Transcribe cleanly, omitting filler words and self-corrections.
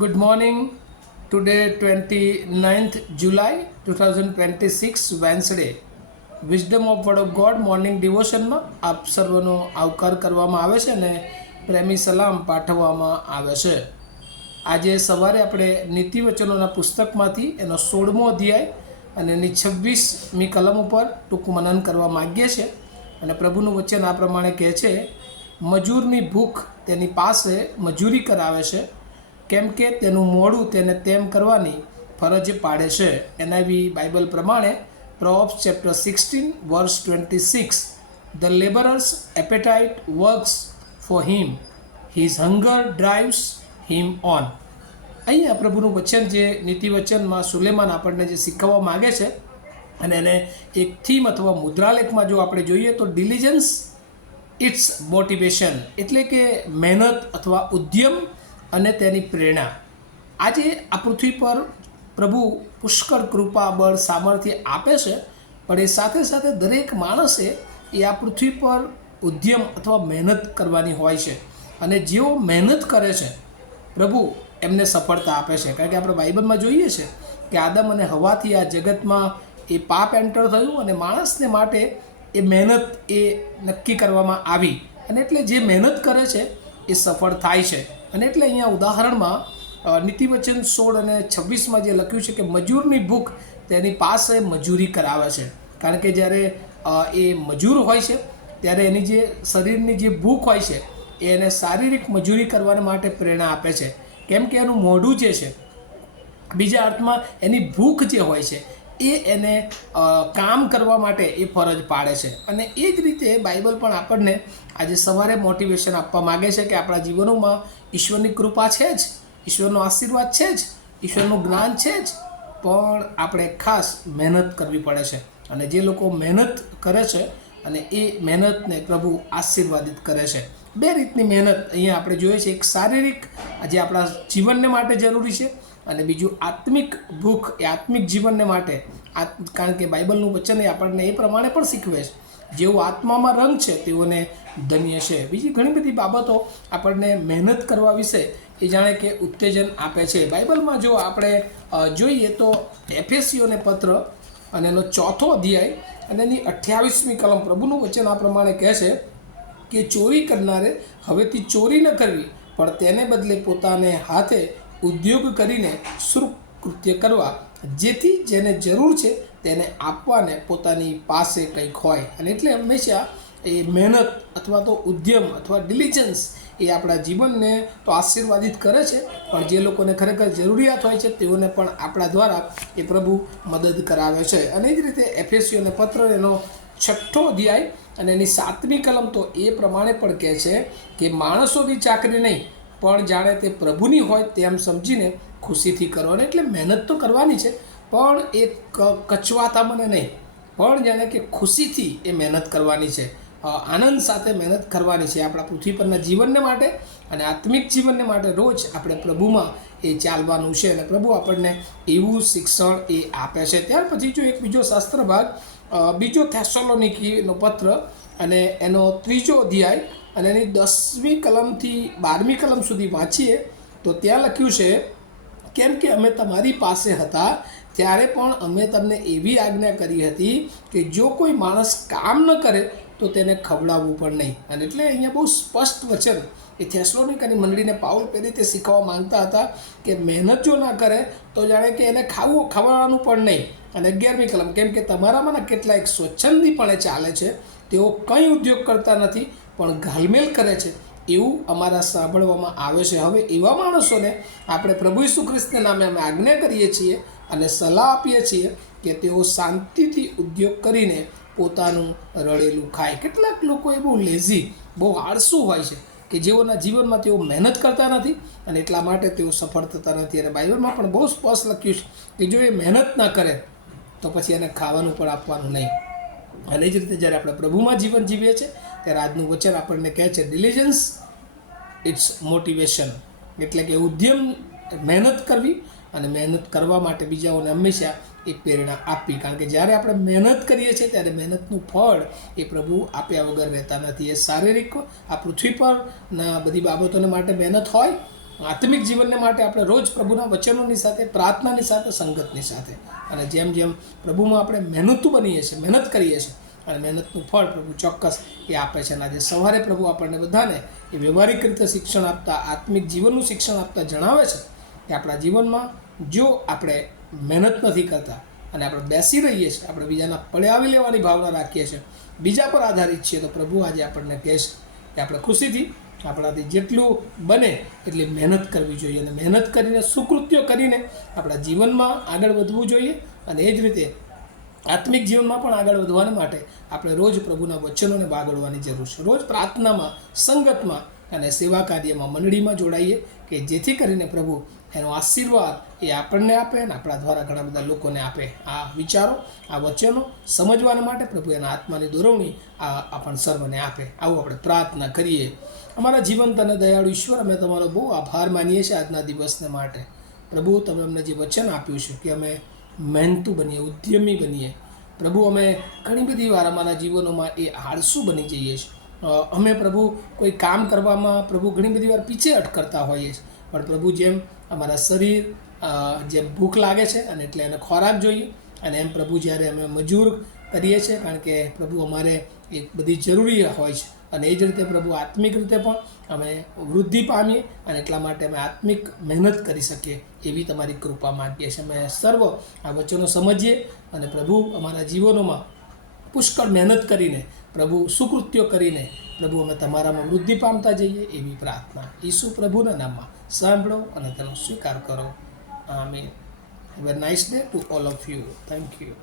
Good morning. Today 29th July 2026 Wednesday. Wisdom of word of God morning ડિવોશનમાં આપ સર્વનો આવકાર કરવામાં આવે છે અને પ્રેમી સલામ પાઠવવામાં આવે છે. આજે સવારે આપણે નીતિવચનોના પુસ્તકમાંથી એનો 16મો અધ્યાય અને એની 26મી કલમ ઉપર ટૂંકું મનન કરવા માગીએ છીએ. અને પ્રભુનું વચન આ પ્રમાણે કહે છે, મજૂરની ભૂખ તેની પાસે મજૂરી કરાવે છે, કેમ કે તેનું મોઢું તેને તેમ કરવાની ફરજ પાડે છે. એનઆઈવી બાઇબલ પ્રમાણે Proverbs chapter 16 verse 26, the laborer's appetite works for him, his hunger drives him on. અહીંયા પ્રભુનું વચન જે નીતિવચનમાં સુલેમાન આપણને જે શીખવવા માગે છે, અને એને એક થીમ અથવા મુદ્રાલેખમાં જો આપણે જોઈએ તો ડિલિજન્સ ઇટ્સ મોટિવેશન, એટલે કે મહેનત અથવા ઉદ્યમ અને તેની પ્રેરણા. આજે આ પૃથ્વી પર પ્રભુ પુષ્કળ કૃપા, બળ, સામર્થ્ય આપે છે, પણ એ સાથે સાથે દરેક માણસે એ આ પૃથ્વી પર ઉદ્યમ અથવા મહેનત કરવાની હોય છે. અને જેઓ મહેનત કરે છે પ્રભુ એમને સફળતા આપે છે. કારણ કે આપણે બાઇબલમાં જોઈએ છે કે આદમ અને હવાથી આ જગતમાં એ પાપ એન્ટર થયું અને માણસને માટે એ મહેનત એ નક્કી કરવામાં આવી, અને એટલે જે મહેનત કરે છે એ સફળ થાય છે. અને એટલે અહીંયા ઉદાહરણમાં નીતિવચન 16 અને 26માં જે લખ્યું છે કે મજૂરની ભૂખ તેની પાસે મજૂરી કરાવે છે. કારણ કે જ્યારે એ મજૂર હોય છે ત્યારે એની જે શરીરની જે ભૂખ હોય છે એ એને શારીરિક મજૂરી કરવા માટે પ્રેરણા આપે છે. કેમ કે એનું મોઢું જે છે, બીજા અર્થમાં એની ભૂખ જે હોય છે એ એને કામ કરવા માટે એ ફરજ પાડે છે. અને એ જ રીતે બાઇબલ પણ આપણને આજે સવારે મોટિવેશન આપવા માગે છે કે આપણા જીવનોમાં ઈશ્વરની કૃપા છે જ, ઈશ્વરનો આશીર્વાદ છે જ, ઈશ્વરનું જ્ઞાન છે જ, પણ આપણે ખાસ મહેનત કરવી પડે છે. અને જે લોકો મહેનત કરે છે અને એ મહેનતને પ્રભુ આશીર્વાદિત કરે છે. બે રીતની મહેનત અહીંયા આપણે જોઈએ છે. એક શારીરિક જે આપણા જીવનને માટે જરૂરી છે, અને બીજું આત્મિક ભૂખ એ આત્મિક જીવનને માટે. કારણ કે બાઇબલનું વચન એ આપણને એ પ્રમાણે પણ શીખવે છે, જેઓ આત્મામાં રંગ છે તેઓને ધન્ય છે. બીજી ઘણી બધી બાબતો આપણને મહેનત કરવા વિશે એ જાણે કે ઉત્તેજન આપે છે. બાઇબલમાં જો આપણે જોઈએ તો એફેસીઓને પત્ર અને એનો 4થો અધ્યાય અને એની 28મી કલમ, પ્રભુનું વચન આ પ્રમાણે કહે છે કે ચોરી કરનારે હવેથી ચોરી ન કરવી, પણ તેને બદલે પોતાને હાથે ઉદ્યોગ કરીને સુકૃત્ય કરવા, જેથી જેને જરૂર છે તેને આપવાને પોતાની પાસે કંઈક હોય. અને એટલે હંમેશા એ મહેનત અથવા તો ઉદ્યમ અથવા ડિલિજન્સ એ આપણા જીવનને તો આશીર્વાદિત કરે છે, પણ જે લોકોને ખરેખર જરૂરિયાત હોય છે તેઓને પણ આપણા દ્વારા એ પ્રભુ મદદ કરાવે છે. અને એ જ રીતે એફેસીઓને પત્ર એનો 6થો અધ્યાય અને એની 7મી કલમ તો એ પ્રમાણે પણ કહે છે કે માણસોની ચાકરી નહીં, પણ જાણે તે પ્રભુની હોય તેમ સમજીને ખુશીથી કરો. અને એટલે મહેનત તો કરવાની છે, પણ એ કચવાતા મને નહીં, પણ જાણે કે ખુશીથી એ મહેનત કરવાની છે, આનંદ સાથે મહેનત કરવાની છે. આપણા પૃથ્વી પરના જીવનને માટે અને આત્મિક જીવનને માટે રોજ આપણે પ્રભુમાં એ ચાલવાનું છે, અને પ્રભુ આપણને એવું શિક્ષણ એ આપે છે. ત્યાર પછી જો એક બીજો શાસ્ત્ર ભાગ, બીજો થેસલોનિકીનો પત્ર અને એનો 3જો અધ્યાય અને એની 10મી કલમથી 12મી કલમ સુધી વાંચીએ તો ત્યાં લખ્યું છે, કેમ કે અમે તમારી પાસે હતા ત્યારે પણ અમે તમને એવી આજ્ઞા કરી હતી કે જો કોઈ માણસ કામ ન કરે તો તેને ખવડાવવું પણ નહીં. અને એટલે અહીંયા બહુ સ્પષ્ટ વચન એ થેસલોનિકાની મંડળીને પાઉલ પહેરી તે શીખવવા માંગતા હતા કે મહેનત જો ના કરે તો જાણે કે એને ખવડાવવાનું પણ નહીં. અને 11મી કલમ, કેમ કે તમારામાંના કેટલાક સ્વચ્છંદીપણે ચાલે છે, તેઓ કંઈ ઉદ્યોગ કરતા નથી પણ ઘાલમેલ કરે છે, એવું અમારા સાંભળવામાં આવે છે. હવે એવા માણસોને આપણે પ્રભુ ઈસુ ખ્રિસ્તના નામે અમે આજ્ઞા કરીએ છીએ અને સલાહ આપીએ છીએ કે તેઓ શાંતિથી ઉદ્યોગ કરીને પોતાનું રડેલું ખાય. કેટલાક લોકો એ બહુ લેઝી, બહુ આળસુ હોય છે કે જેઓના જીવનમાં તેઓ મહેનત કરતા નથી અને એટલા માટે તેઓ સફળ થતા નથી. અને બાઇબલમાં પણ બહુ સ્પષ્ટ લખ્યું છે કે જો એ મહેનત ના કરે તો પછી એને ખાવાનું પણ આપવાનું નહીં. અને એ જ રીતે જ્યારે આપણે પ્રભુમાં જીવન જીવીએ છીએ ત્યારે આજનું વચન આપણને કહે છે ડિલિજન્સ ઇટ્સ મોટિવેશન, એટલે કે ઉદ્યમ, મહેનત કરવી અને મહેનત કરવા માટે બીજાઓને હંમેશા એ પ્રેરણા આપવી. કારણ કે જ્યારે આપણે મહેનત કરીએ છીએ ત્યારે મહેનતનું ફળ એ પ્રભુ આપ્યા વગર રહેતા નથી. એ શારીરિક આ પૃથ્વી પર બધી બાબતોને માટે મહેનત હોય, આત્મિક જીવનને માટે આપણે રોજ પ્રભુના વચનોની સાથે, પ્રાર્થનાની સાથે, સંગતની સાથે, અને જેમ જેમ પ્રભુમાં આપણે મહેનતુ બનીએ છીએ, મહેનત કરીએ છીએ, અને મહેનતનું ફળ પ્રભુ ચોક્કસ એ આપે છે. અને આજે સવારે પ્રભુ આપણને બધાને એ વ્યવહારિક રીતે શિક્ષણ આપતા, આત્મિક જીવનનું શિક્ષણ આપતા જણાવે છે કે આપણા જીવનમાં જો આપણે મહેનત નથી કરતા અને આપણે બેસી રહીએ છીએ, આપણે બીજાના પડાવી લેવાની ભાવના રાખીએ છીએ, બીજા પર આધારિત છીએ, તો પ્રભુ આજે આપણને કહેશે કે આપણે ખુશીથી આપણાથી જેટલું બને એટલી મહેનત કરવી જોઈએ, અને મહેનત કરીને, સુકૃત્યો કરીને આપણા જીવનમાં આગળ વધવું જોઈએ. અને એ જ રીતે આત્મિક જીવનમાં પણ આગળ વધવાને માટે આપણે રોજ પ્રભુના વચનોને વાગડવાની જરૂર છે. રોજ પ્રાર્થનામાં, સંગતમાં અને સેવા કાર્યમાં, મંડળીમાં જોડાઈએ કે જેથી કરીને પ્રભુ એનો આશીર્વાદ એ આપણને આપે અને આપણા દ્વારા ઘણા બધા લોકોને આપે. આ વિચારો, આ વચનો સમજવાના માટે પ્રભુ એના આત્માની દોરવણી આપણ સર્વને આપે. આવું આપણે પ્રાર્થના કરીએ. અમારા જીવંત અને દયાળુ ઈશ્વર, અમે તમારો બહુ આભાર માનીએ છીએ આજના દિવસને માટે. પ્રભુ, તમે અમને જે વચન આપ્યું છે કે અમે મહેનતુ બનીએ, ઉદ્યમી બનીએ. પ્રભુ, અમે ઘણી બધી વાર અમારા જીવનોમાં એ આળસુ બની જઈએ છીએ. અમે પ્રભુ કોઈ કામ કરવામાં પ્રભુ ઘણી બધી વાર પીછેહટ કરતા હોઈએ છીએ. પણ પ્રભુ, જેમ અમારા શરીર જેમ ભૂખ લાગે છે અને એટલે એને ખોરાક જોઈએ, અને એમ પ્રભુ જ્યારે અમે મજૂર કરીએ છીએ, કારણ કે પ્રભુ અમારે એ બધી જરૂરી હોય છે, અને એ જ રીતે પ્રભુ આત્મિક રીતે પણ અમે વૃદ્ધિ પામીએ, અને એટલા માટે અમે આત્મિક મહેનત કરી શકીએ એવી તમારી કૃપા માગીએ છીએ. અમે સર્વ આ વચનો સમજીએ અને પ્રભુ અમારા જીવનોમાં પુષ્કળ મહેનત કરીને, પ્રભુ સુકૃત્યો કરીને પ્રભુ અમે તમારામાં વૃદ્ધિ પામતા જઈએ એવી પ્રાર્થના ઈસુ પ્રભુના નામમાં સાંભળો અને તેનો સ્વીકાર કરો. આમીન. Have a nice day to all of you. Thank you.